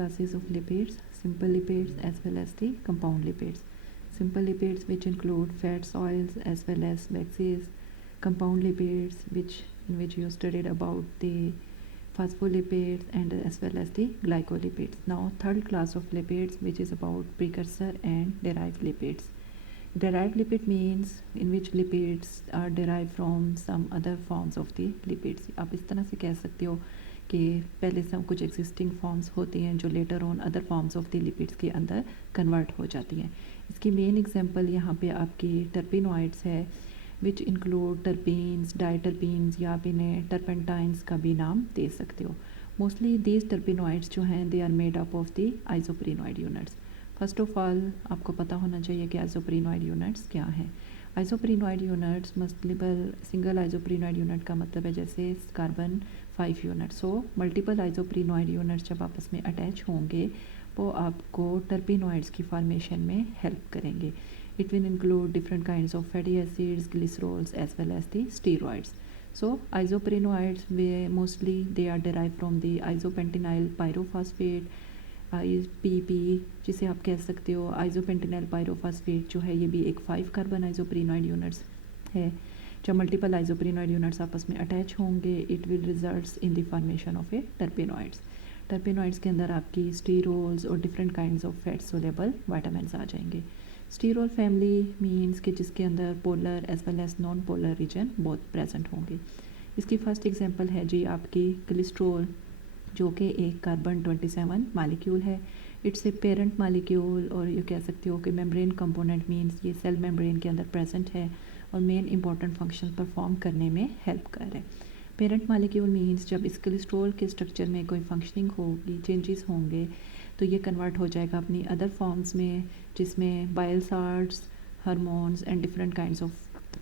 classes of lipids: simple lipids as well as the compound lipids. Simple lipids, which include fats, oils as well as waxes. Compound lipids, in which you studied about the phospholipids and as well as the glycolipids. Now third class of lipids, which is about precursor and derived lipids. Derived lipid means in which lipids are derived from some other forms of the lipids. आप इस तरह से कह सकते हो कि पहले से कुछ एग्जिस्टिंग फॉर्म्स होती हैं जो later on other forms of the lipids के अंदर कन्वर्ट हो जाती हैं. इसकी मेन एग्जांपल यहाँ पे आपकी टर्पेनॉइड्स है, विच इंक्लूड टर्पीन्स, डाइटर्पीन्स, या आप इन्हें टर्पेंटाइंस का भी नाम दे सकते हो. मोस्टली दीज टर्पेनॉइड्स जो हैं they are made up of the isoprenoid units. First of all आपको पता होना चाहिए कि आइसोप्रीनॉइड यूनिट्स क्या हैं. Isoprenoid units multiple single isoprenoid unit का मतलब है जैसे carbon 5 unit. So multiple isoprenoid units जब आपस में अटैच होंगे वो आपको टर्पेनॉइड्स की फॉर्मेशन में हेल्प करेंगे. It will include different kinds of fatty acids, glycerols as well as the steroids. So isoprenoids mostly they are derived from the isopentenyl pyrophosphate IPP, जिसे आप कह सकते हो आइसोपेंटेनाइल पायरोफॉस्फेट जो है ये भी एक 5 कार्बन आइसोप्रीनॉइड यूनिट्स है. जब मल्टीपल आइसोप्रीनॉइड यूनिट्स आपस में अटैच होंगे it will results in the formation of a terpenoids. Terpenoids के अंदर आपकी स्टीरोल्स और different kinds of fat soluble vitamins आ जाएंगे. स्टीरोल फैमिली मीन्स कि जिसके अंदर polar as well as non polar region बहुत प्रेजेंट होंगे. इसकी फर्स्ट एग्जांपल है जी आपकी कोलेस्ट्रॉल जो कि एक कार्बन 27 मालिक्यूल है. इट्स ए पेरेंट मालिक्यूल और ये कह सकते हो कि मेम्ब्रेन कंपोनेंट मीन्स ये सेल मेम्ब्रेन के अंदर प्रेजेंट है और मेन इंपॉर्टेंट फंक्शन परफॉर्म करने में हेल्प कर रहा है. पेरेंट मालिक्यूल मीन्स जब इस कोलेस्ट्रॉल के स्ट्रक्चर में कोई फंक्शनिंग होगी, चेंजेस होंगे तो ये कन्वर्ट हो जाएगा अपनी अदर फॉर्म्स में जिसमें bile salts, hormones and different kinds of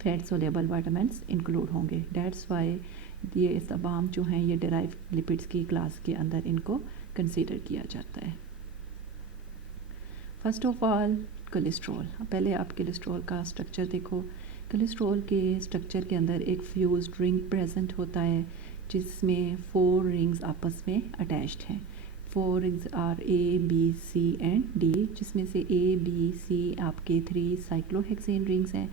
fat soluble vitamins include होंगे. दैट्स वाई ये तमाम जो हैं ये डेराइव लिपिड्स की क्लास के अंदर इनको कंसीडर किया जाता है. First of all cholesterol. पहले आप कोलेस्ट्रॉल का स्ट्रक्चर देखो. कोलेस्ट्रॉल के स्ट्रक्चर के अंदर एक फ्यूज्ड रिंग प्रेजेंट होता है जिसमें 4 रिंग्स आपस में अटैच्ड हैं. 4 rings are A, B, C and D, जिसमें से A, B, C आपके 3 साइक्लोहेक्सेन रिंग्स हैं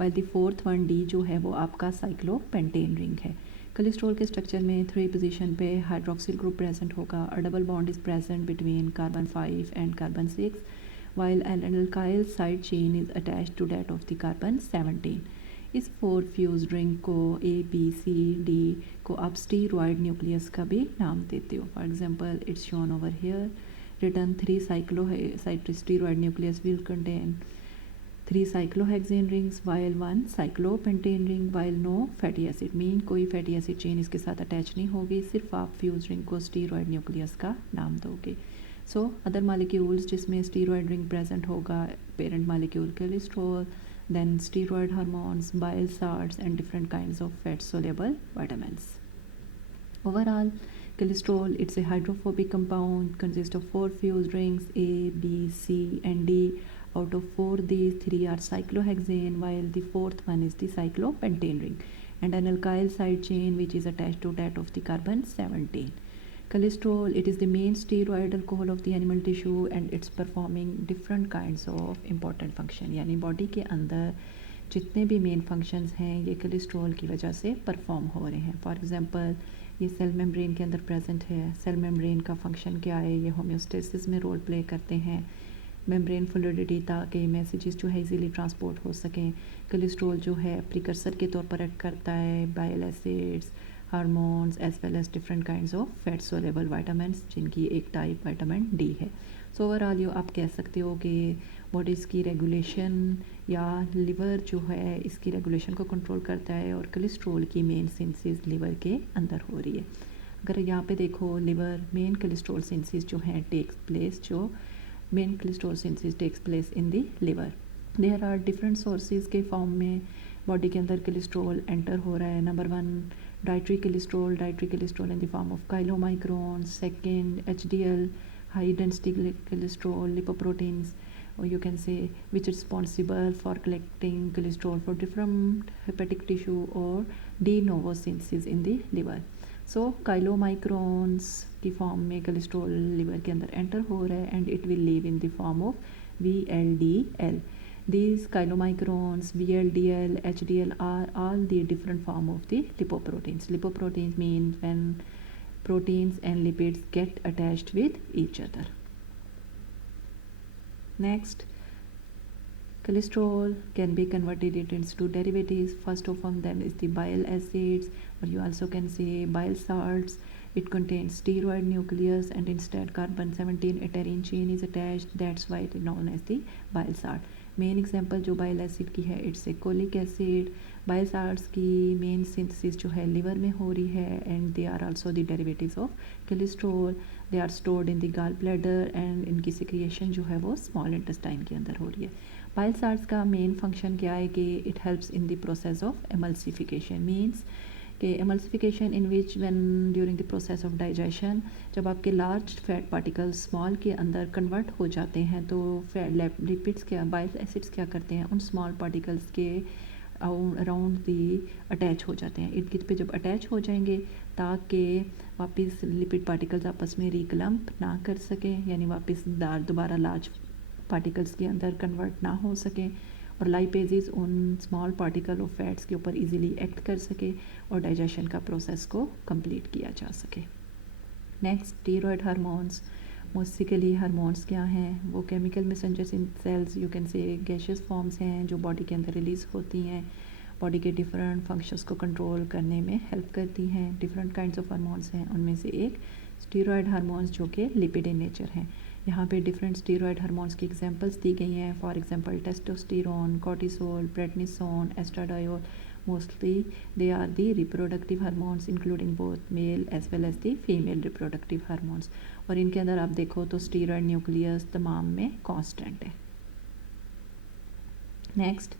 while the 4th one D जो है वो आपका साइक्लोपेंटेन रिंग है. कोलेस्ट्रॉल के स्ट्रक्चर में 3 पोजीशन पे हाइड्रोक्सिल ग्रुप प्रेजेंट होगा. A double bond is present between carbon 5 and carbon 6 while an alkyl side chain is attached to that of the carbon 17. इस 4 फ्यूज्ड रिंग को A, B, C, D को आप steroid nucleus का भी नाम देते हो. For example it's shown over here return 3 steroid nucleus will contain 3 cyclohexane rings while 1 cyclopentane ring while no fatty acid mean कोई फैटी एसिड चेन इसके साथ अटैच नहीं होगी, सिर्फ आप फ्यूज रिंग को स्टीरॉयड न्यूक्लियस का नाम दोगे. सो अदर मालिक्यूल्स जिसमें स्टीरॉयड रिंग प्रेजेंट होगा parent molecule cholesterol, then steroid hormones, bile salts and different kinds of fat soluble vitamins. Overall, cholesterol it's a hydrophobic compound consist of 4 fused rings A, B, C and D. Out of 4 these 3 are cyclohexane while the 4th one is the cyclopentane ring and an alkyl side chain which is attached to that of the carbon 17. Cholesterol it is the main steroid alcohol of the animal tissue and it's performing different kinds of important function. यानी body के अंदर जितने भी main functions हैं ये cholesterol की वजह से परफॉर्म हो रहे हैं. फॉर एग्जांपल ये सेल मेम्ब्रेन के अंदर प्रेजेंट है. सेल मेम्ब्रेन का फंक्शन क्या है, ये होम्योस्टेसिस में रोल प्ले करते हैं. मेम्ब्रेन फ्लूइडिटी ताकि मैसेजेस जो है इजीली ट्रांसपोर्ट हो सकें. कोलेस्ट्रॉल जो है प्रिकर्सर के तौर पर एक्ट करता है bile acids, hormones as well as different kinds of fat soluble vitamins जिनकी एक टाइप विटामिन डी है. सो ओवरऑल यो आप कह सकते हो कि बॉडीज़ की रेगुलेशन या लिवर जो है इसकी रेगुलेशन को कंट्रोल करता है और कोलेस्ट्रॉल की मेन सिंथेसिस लिवर के अंदर हो रही है. अगर यहाँ पे देखो लिवर मेन कोलेस्ट्रॉल सिंथेसिस जो है takes place main cholesterol synthesis takes place in the liver. There are different sources के फॉर्म में बॉडी के अंदर कोलेस्ट्रॉल एंटर हो रहा है. Number 1 dietary cholesterol in the form of chylomicron. Second HDL high density cholesterol, lipoproteins, or you can say which is responsible for collecting cholesterol for different hepatic tissue or de novo synthesis in the liver. So chylomicrons की form में cholesterol liver के अंदर enter हो रहा है and it will leave in the form of VLDL. These chylomicrons, VLDL, HDL are all the different form of the lipoproteins. Lipoproteins mean when proteins and lipids get attached with each other. Next, cholesterol can be converted into derivatives. First of them is the bile acids, or you also can say bile salts. It contains steroid nucleus and instead carbon 17 aterine chain is attached. That's why it is known as the bile salt. Main example जो bile acid की है it's a cholic acid. Bile salts की main synthesis जो है liver में हो रही है and they are also the derivatives of cholesterol. They are stored in the gall bladder and इनकी सिक्रिएशन जो है वो स्मॉल इंटेस्टाइन के अंदर हो रही है. बाइल साल्ट्स का मेन फंक्शन क्या है कि it helps in the process of emulsification. Means कि emulsification in which when during the process of digestion जब आपके लार्ज फैट पार्टिकल्स स्मॉल के अंदर कन्वर्ट हो जाते हैं तो लिपिड्स क्या बाइल एसिड्स क्या करते हैं उन स्मॉल पार्टिकल्स के अराउंड दी अटैच हो जाते हैं. इर्द गिर्द पे जब अटैच हो जाएंगे ताकि वापस लिपिड पार्टिकल्स आपस में रिक्लम्प ना कर सकें यानी वापस दोबारा लार्ज पार्टिकल्स के अंदर कन्वर्ट ना हो सकें और लाइपेजेस उन स्मॉल पार्टिकल ऑफ फैट्स के ऊपर इजीली एक्ट कर सके और डाइजेशन का प्रोसेस को कंप्लीट किया जा सके. Next, steroid hormones. Mostly hormones क्या हैं? वो chemical messengers in cells, you can say gaseous forms हैं जो बॉडी के अंदर रिलीज़ होती हैं, बॉडी के डिफरेंट फंक्शंस को कंट्रोल करने में हेल्प करती हैं. डिफरेंट काइंड्स ऑफ हार्मोन्स हैं, उनमें से एक स्टीरॉयड हार्मोन्स जो कि लिपिड इन नेचर हैं. यहाँ पे डिफरेंट स्टीरॉयड हार्मोन्स की एग्जांपल्स दी गई हैं. For example testosterone, cortisol, prednisone, estradiol. Mostly they are the reproductive hormones including both male as well as the female reproductive hormones. और इनके अंदर आप देखो तो स्टीरॉयड न्यूक्लियस तमाम में कॉन्स्टेंट है. Next,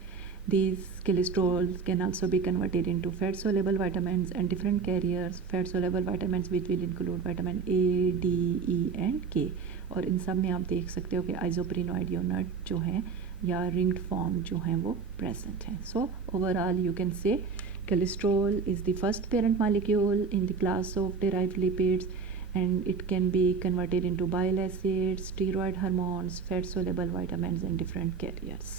these cholesterols can also be converted into fat soluble vitamins and different carriers. Fat soluble vitamins which will include vitamin A, D, E and K. और इन सब में आप देख सकते हो कि आइसोप्रिनोइड यूनिट जो हैं या रिंग्ड फॉर्म जो हैं वो प्रेजेंट हैं. सो ओवरऑल यू कैन से cholesterol is the first parent molecule in the class of derived lipids and it can be converted into bile acids, steroid hormones, fat soluble vitamins and different carriers.